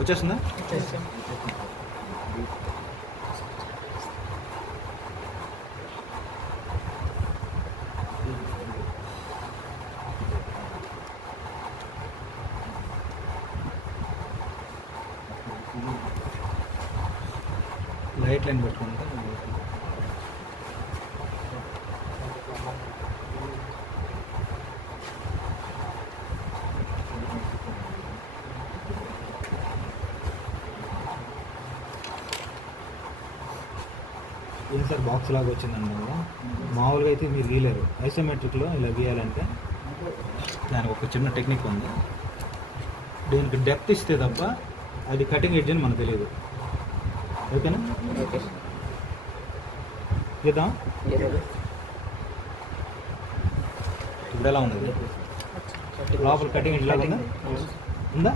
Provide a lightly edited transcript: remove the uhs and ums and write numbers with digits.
వచ్చేస్తుందా? Light line పెట్టుకుంటా. ఏం సార్ బాక్స్ లాగా వచ్చిందండి కదా, మామూలుగా అయితే మీరు గీయలేరు. ఐసోమెట్రిక్లో ఇలా గీయాలంటే దానికి ఒక చిన్న టెక్నిక్ ఉంది. దీనికి డెప్త్ ఇస్తే తప్ప అది కటింగ్ ఎడ్జ్ అని మనకు తెలియదు. ఓకేనా? గీద్దాం. ఇప్పుడు ఎలా ఉంది? లోపల కటింగ్ ఎడ్జ్ లాగా ఉందా?